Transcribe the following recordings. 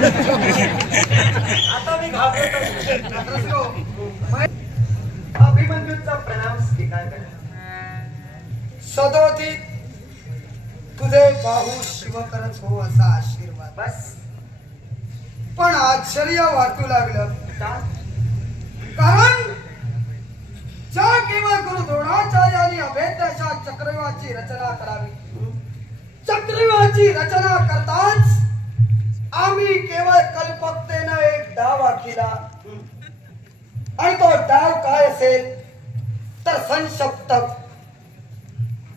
आता मी घाबरतो. अभिमन्यूचा प्रणाम स्वीकार करा. सदोदित तुझे बाहू शिव करत हो असा आशीर्वाद. बस. पण आश्चर्य वाटू लागलं. कारण ज्या केवळ गुरु द्रोणाचार्यांनी अभेद्य अशा चक्रव्यूहाची रचना करावी, चक्रव्यूहाची रचना करताच आम्ही केवळ कल्पकतेनं एक डाव आखिला. आणि तो डाव काय असेल तर संशप्तक,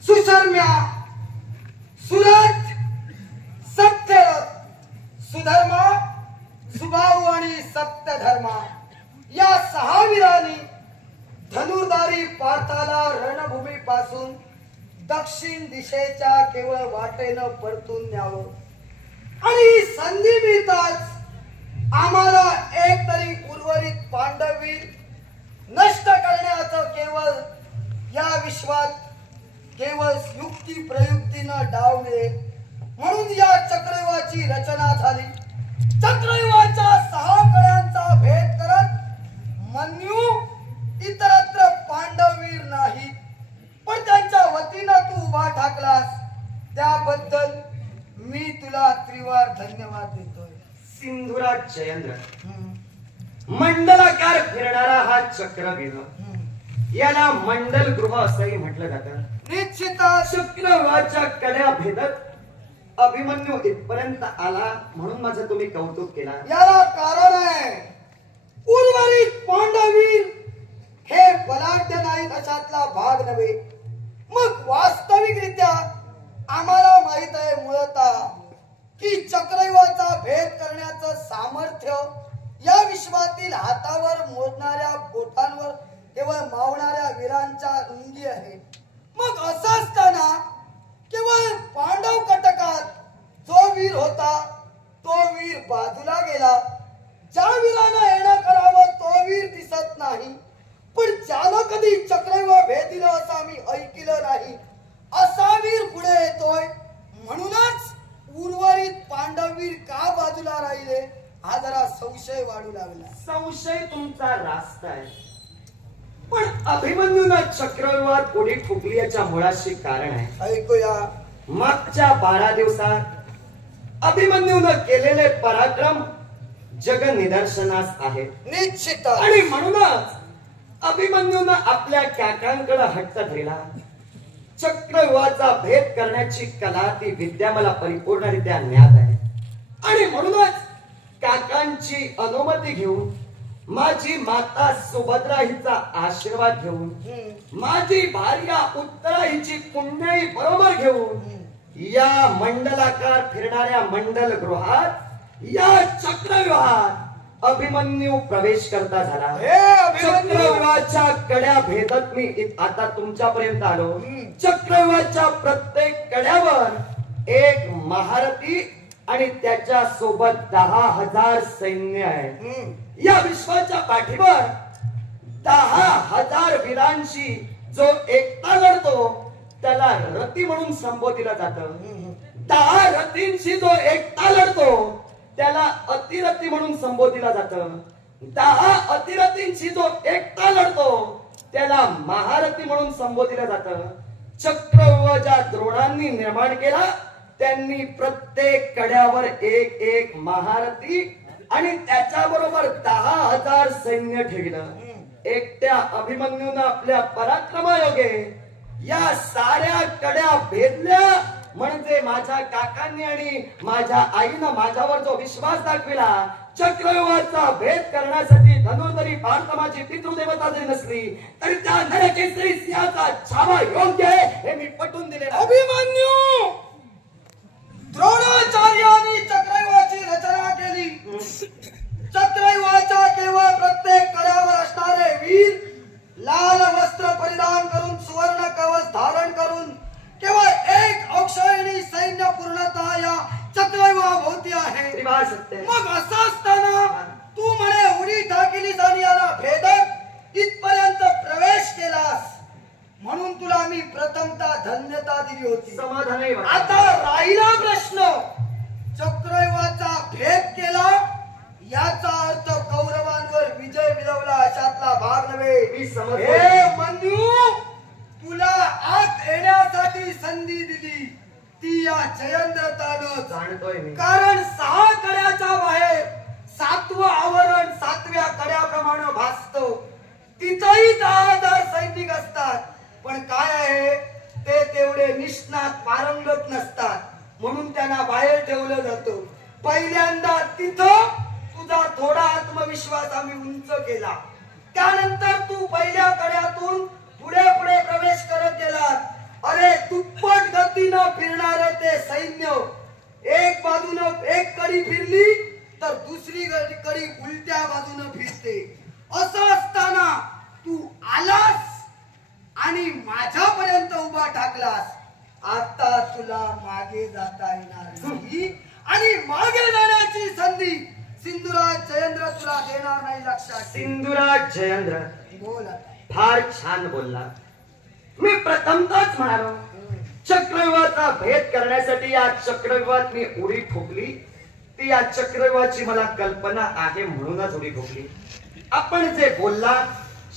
सुशर्म्या, सुरथ, सत्यरथ, सुधर्मा, सुबाहू आणि सप्तधर्मा या 6 वीरांनी धनुर्धारी पार्थाला रणभूमीपासून दक्षिण दिशेच्या केवळ वाटेनं परतून न्यावं. आणि संधी मिळताच आम्हाला एक तरी उर्वरित पांडवीर नष्ट करण्याचं केवळ या विश्वात केवळ युक्ती प्रयुक्तीनं डाव मिळेल. म्हणून या चक्रव्यूहाची रचना झाली. चक्रव्यूहाच्या 6 कड्यांचा भेद करत मन्यू इतरत्र पांडववीर नाही, पण त्यांच्या वतीनं तू उभा ठाकलास त्याबद्दल मी तुला त्रिवार धन्यवाद देतोय. सिंधुराज जयेंद्र, मंडलाकार फिरणारा हा चक्रव्यूह याला मंडल गृह असंही म्हटलं जातं. निश्चितच चक्रव्यूहाच्या कड्या भेदत अभिमन्यू इथपर्यंत आला म्हणून माझं तुम्ही कौतुक केला. याला कारण आहे उर्वरित पांडवीर हे बलाढ्य नाहीत अशातला भाग नव्हे. मग वास्तविकरित्या आम्हाला माहित आहे मूळतः की चक्रव्यूहाचा भेद करण्याचं सामर्थ्य या विश्वातील हातावर मोजणाऱ्या बोटांवर केवळ मावणाऱ्या वीरांच्या रुंदी आहे. मग असं असताना केवळ पांडव कटकात जो वीर होता तो वीर बाजूला गेला. ज्या वीरानं येणं करावं तो वीर दिसत नाही, पण ज्याला कधी चक्रव्यूह भेद दिला असं आम्ही ऐकलं नाही असा वीर पुढे येतोय. म्हणूनच उर्वरित पांडववीर का बाजूला राहिले हा जरा संशय वाढू लागला. संशय तुमचा रास्त आहे, पण अभिमन्यूनं चक्रव्यूहात उडी ठोकली याच्या मुळाशी कारण आहे. ऐकूया. मागच्या 12 दिवसात अभिमन्यूनं केलेले पराक्रम जग निदर्शनास आहे. निश्चित. आणि म्हणूनच अभिमन्यूनं आपल्या काकांकडे हट्ट धरला. चक्रव्यूहाचा भेद करण्याची कला ती विद्या मला परिपूर्णरित्या ज्ञात आहे. आणि म्हणूनच काकांची अनुमती घेऊन, माझी माता सुभद्रा हिचा आशीर्वाद घेऊन, माझी भार्या उत्तरा हिची पुण्याई बरोबर घेऊन या मंडलाकार फिरणाऱ्या मंडल गृहात या चक्रव्यूहात अभिमन्यू प्रवेश करता झाला. चक्रव्यूहाच्या कड्या भेदत मी आता तुमच्यापर्यंत आलो. चक्रव्यूहाच्या प्रत्येक कड्यावर एक महारथी आणि त्याच्या सोबत 10,000 सैन्य आहे. या विश्वाच्या पाठीवर 10,000 वीरांशी जो एकटा लढतो त्याला रथी म्हणून संबोधिलं जातं. 10 रथींशी जो एकटा लढतो त्याला अतिरथी म्हणून संबोधिलं जातं. 10 अतिरथींशी जो एकटा लढतो त्याला महारथी म्हणून संबोधिलं जातं. चक्रव्यूह ज्या द्रोणांनी निर्माण केला त्यांनी प्रत्येक कड्यावर एक महारथी आणि त्याच्याबरोबर 10,000 सैन्य ठेवलं. एकट्या अभिमन्यूनं आपल्या पराक्रमायोगे या साऱ्या कड्या भेदल्या. म्हणजे माझ्या काकांनी आणि माझ्या आईनं माझ्यावर जो विश्वास दाखविला, चक्रव्यूहाचा भेद करण्यासाठी धनुर्धरी पार्थ माझी पितृदेवता जरी नसली तरी त्या नरकेसरी सिंहाचा छावा योग्य आहे हे मी पटवून दिले. अभिमन्यू द्रोणाचार्यांनी चक्रव्यूहाची रचना केली. चक्रव्यूहाच्या केवळ प्रत्येक कड्यावर असणारे वीर लाल वस्त्र परिधान करून सुवर्ण कवच धारण करून केवळ एक अक्षयणी सैन्य पूर्णतः या चक्रव्यूहाभोवती आहे. मग असं असताना तू म्हणे उडी टाकलीस आणि याला भेदत इथपर्यंत प्रवेश केलास म्हणून तुला मी प्रथमतः धन्यता दिली होती. समाधान. आता राहिला प्रश्न, चक्रव्यूहाचा भेद केला 10,000 सैनिक असतात, पण काय आहे ते तेवढे निष्णात पारंगत नसतात, म्हणून त्यांना बाहेर ठेवलं जातं. पहिल्यांदा तिथं तुझा थोडा आत्मविश्वास आम्ही उंच केला, त्यानंतर तू पहिल्या कड्यातून पुढे पुढे प्रवेश करत गेलात. अरे दुप्पट गतीनं फिरणार ते सैन्य एक बाजूनं एक कडी फिरली तर दुसरी कडी उलट्या बाजूनं फिरते. असं असताना तू आलास आणि माझ्यापर्यंत उभा टाकलास. आता तुला मागे जाता येणार नाही आणि मागे जाण्याची संधी सिंधुराज जयेंद्र तुला देणार नाही. लक्षात. सिंधुराज जयेंद्र बोल. फार छान बोलला. मी प्रथमतच म्हणालो चक्रव्यूहाचा भेद करण्यासाठी या चक्रव्यूहात मी उडी ठोकली. ती या चक्रव्यूहाची मला कल्पना आहे म्हणूनच उडी ठोकली. आपण जे बोलला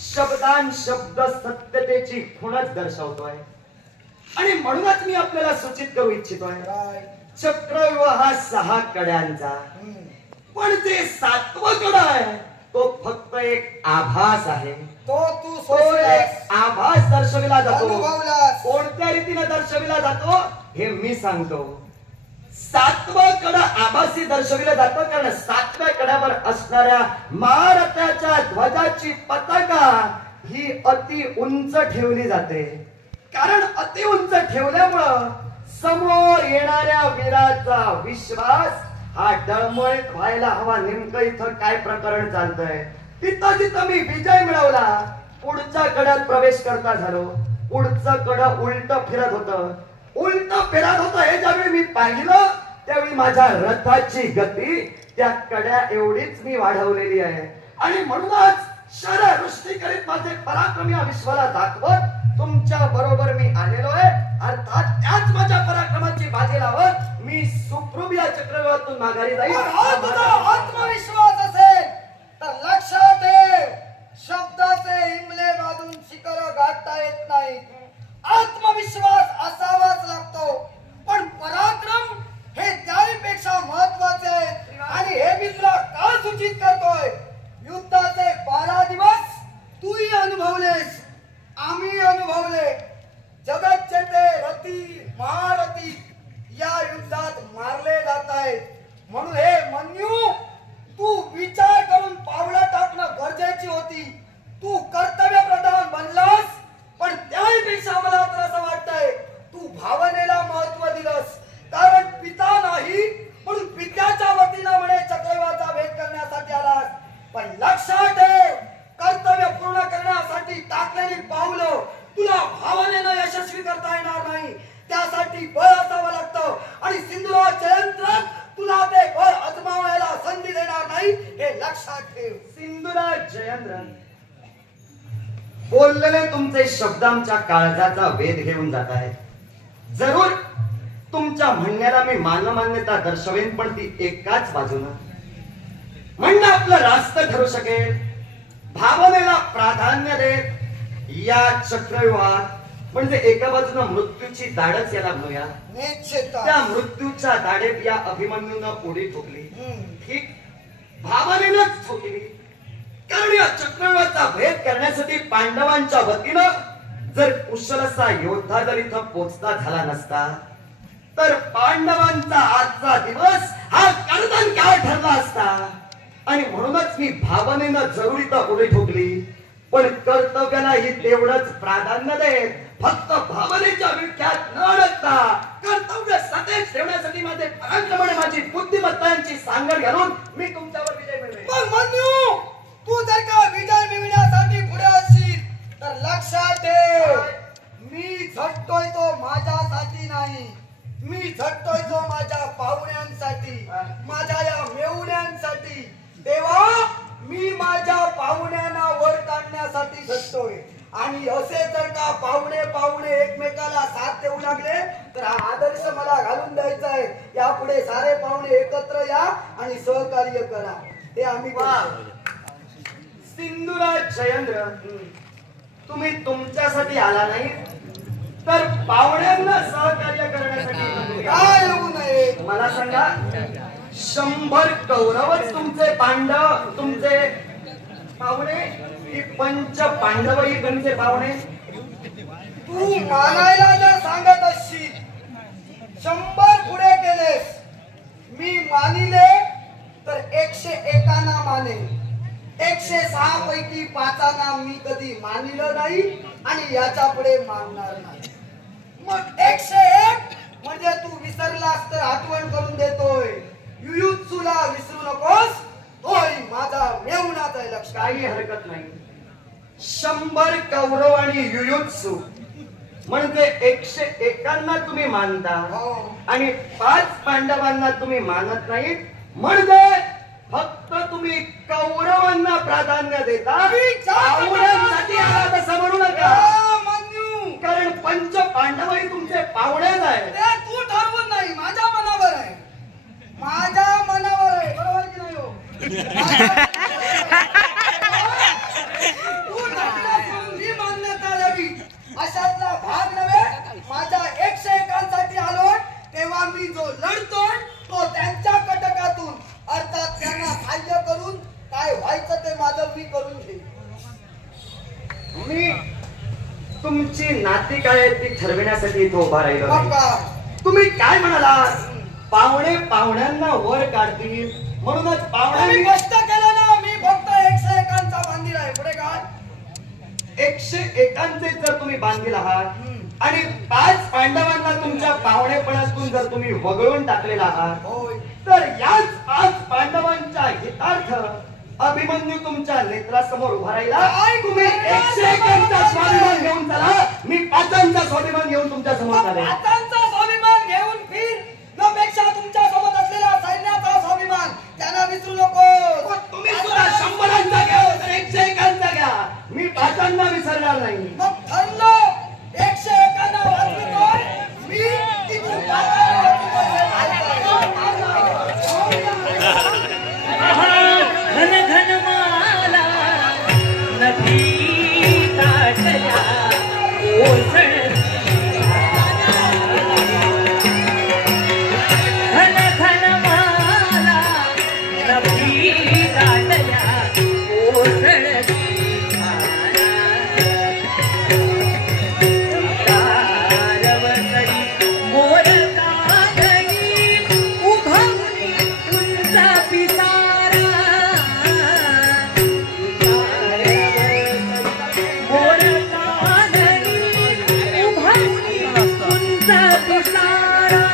शब्दान शब्द सत्यतेची खुणच दर्शवतोय आणि म्हणूनच मी आपल्याला सूचित करू इच्छितोय. चक्रव्यूह हा 6 कड्यांचा, पण जे 7वं कड आहे तो फक्त एक आभास आहे. तो तू एक आभास दर्शविला जातो. अनुभवलास. कोणत्या रीतीने दर्शविला जातो हे मी सांगतो. 7वं कड आभासी दर्शविलं जातं कारण 7व्या कड्यावर असणाऱ्या महारथाच्या ध्वजाची पताका ही अति उंच ठेवली जाते. कारण अति उंच ठेवल्यामुळं समोर येणाऱ्या वीराचा विश्वास हा डळमळीत व्हायला हवा. नेमकं इथं काय प्रकरण चालतंय. तिथं जिथं मी विजय मिळवला पुढच्या कड्यात प्रवेश करता झालो. पुढचं कड उलट फिरत होतं. उलट फिरत होतं हे ज्यावेळी मी पाहिलं त्यावेळी माझ्या रथाची गती त्या कड्या एवढीच मी वाढवलेली आहे आणि म्हणूनच शरवृष्टी करीत माझे पराक्रम या विश्वाला दाखवत तुमच्या बरोबर मी आलेलो आहे. अर्थात त्याच माझ्या पराक्रमाची बाजी लावत मी सुखरूप या चक्रव्यूहातून माघारी जाईल. आत्मविश्वास असेल तर लक्षात ठेव, शब्दाचे हिमले बांधून शिखर गाठता येत नाही. आत्मविश्वास असावाच लागतो, पण पराक्रम हे त्यापेक्षा महत्वाचे आहे. आणि हे मी तुला का सूचित करतोय, युद्धाचे 12 दिवस तूही अनुभवलेस, आम्ही अनुभवले. जगतचे रथी महारथी या युद्धात मारले जात आहेत. म्हणून हे मन्यू तू विचार करून पावलं टाकणं गरजेची होती. तू कर्तव्य प्रधान बनलास, पण त्यापेक्षा मला तर असं वाटतंय तू भावनेला महत्व दिलंस. कारण पिता नाही म्हणून पित्याच्या वतीनं म्हणे चक्रव्यूहाचा भेद करण्यासाठी आलास. पण लक्षात ठेव, कर्तव्य पूर्ण करण्यासाठी टाकलेली पावलं तुला भावनेनं यशस्वी करता येणार नाही. त्यासाठी बळ असावं लागतं आणि सिंधुराज जयेंद्र तुला ते बळ आजमावायला संधी देणार नाही हे लक्षात ठेव. सिंधुराज जयेंद्र बोललेले तुमचे शब्द आमच्या काळजाचा वेध घेऊन जात आहेत. जरूर तुमच्या म्हणण्याला मी मान्यता दर्शवेन, पण ती एकाच बाजूनं म्हणणं आपलं रास्त ठरू शकेल. भावनेला प्राधान्य देत या चक्रव्यूहात म्हणजे एका बाजूनं मृत्यूची दाढच याला म्हणूया. त्या मृत्यूच्या दाढेत या अभिमन्यूनं उडी ठोकली. ठीक भावनेनंच ठोकली. कारण या चक्रव्यूहाचा भेद करण्यासाठी पांडवांच्या वतीनं जर कुशल असा योद्धा जर इथं पोचता झाला नसता तर पांडवांचा आजचा दिवस हा कर्दन काळ ठरला असता. आणि म्हणूनच मी भावनेनं जरूर इथं उडी ठोकली, पण कर्तव्यालाही तेवढंच प्राधान्य देत फक्त भावनेच्या विख्यात न अडकता कर्तव्य सतेज ठेवण्यासाठी माझे पराक्रम आणि माझी बुद्धिमत्ता यांची सांगड घालून मी तुमच्यावर विजय मिळवेन. मग मन्यू तू जर का विजय मिळवण्यासाठी पुढे असशील तर लक्षात ठेव, मी झटतोय तो माझ्यासाठी नाही, मी झटतोय तो माझ्या पाहुण्यांसाठी, माझ्या या मेहुण्यांसाठी. तेव्हा मी माझ्या पाहुण्यांना वर काढण्यासाठी झटतोय. आणि असे जर का पाहुणे एकमेकाला साथ देऊ लागले तर हा आदर्श मला घालून द्यायचा आहे. यापुढे सारे पाहुणे एकत्र या आणि सहकार्य करा. हे आम्ही सिंधुराज जयेंद्र तुम्ही तुमच्यासाठी आला नाही तर पाहुण्यांना सहकार्य करण्यासाठी काय होऊ नये. मला सांगा, 100 कौरवच तुमचे पांडव तुमचे पाहुणे ही पंच पांडव ही तुमचे पाहुणे. तू मानायला जर सांगत असशील 100 पुढे केलेस मी मानिले तर 101 माने. 106 पैकी 5 मी कधी मानिलं नाही आणि याच्या पुढे मानणार नाही. मग 101 म्हणजे तू विसरलास तर आठवण करून देतोय. युयुत्सूला विसरू नकोस. होय माझा मेहुणाचा लक्ष. काही हरकत नाही. 100 कौरव आणि युयुत्सू म्हणजे 101 तुम्ही मानता हो. आणि 5 पांडवांना तुम्ही मानत नाही. म्हणजे फक्त तुम्ही कौरवांना प्राधान्य देता. पाहुण्यांसाठी आला तसं म्हणू नका. कारण पंच पांडवही तुमचे पाहुणेच आहेत. ते तू ठरवून नाही माझ्या मनावर आहे. माझ्या मनावर आहे. बरोबर की नाही हो? तू ठरवून मी मान्यता द्यावी अशातला भाग नव्हे. माझ्या 101 साठी आलोय तेव्हा मी जो लढतोय तो त्यांच्या कटकातून अर्थात त्यांना सहाय्य करून काय व्हायचं ते माझं मी करून घेईन. मी तुमची नाती काय आहेत ती ठरविण्यासाठी इथं उभा राहिलो मग नाही. का? तुम्ही काय म्हणालात? पाहुणे पाहुण्यांना वर काढतील म्हणूनच तुम्ही पाहुण्यांनी कष्ट केलं ना. मी फक्त 101 बांधील आहे. पुढे काय? 101 जर तुम्ही बांधील आहात आणि 5 पांडवांना तुमच्या पाहुणेपणातून जर तुम्ही वगळून टाकलेला आहात होय. तर याच 5 पांडवांच्या हितार्थ अभिमन्यू तुमच्या नेत्रासमोर उभा राहिला. तुम्ही 101 स्वाभिमान घेऊन चला. मी 5 स्वाभिमान घेऊन तुमच्या समोर आले. हातांचा स्वाभिमान घेऊन फिर त्यापेक्षा तुमच्या सोबत असलेल्या सैन्याचा स्वाभिमान त्यांना विसरू नको. तुम्ही सुद्धा 100 घ्या 101 घ्या. मी 5 विसरणार नाही. मग ठरलं 101 वाचतोय मी तिथून घन घन माला नदी काठया ओसळती. घन घन माला नदी काठया ओसळती. तारवकडी मोर कागडी उभावली तुमचा पिसारा. मोर कागडी उभावली तुमचा पिसारा.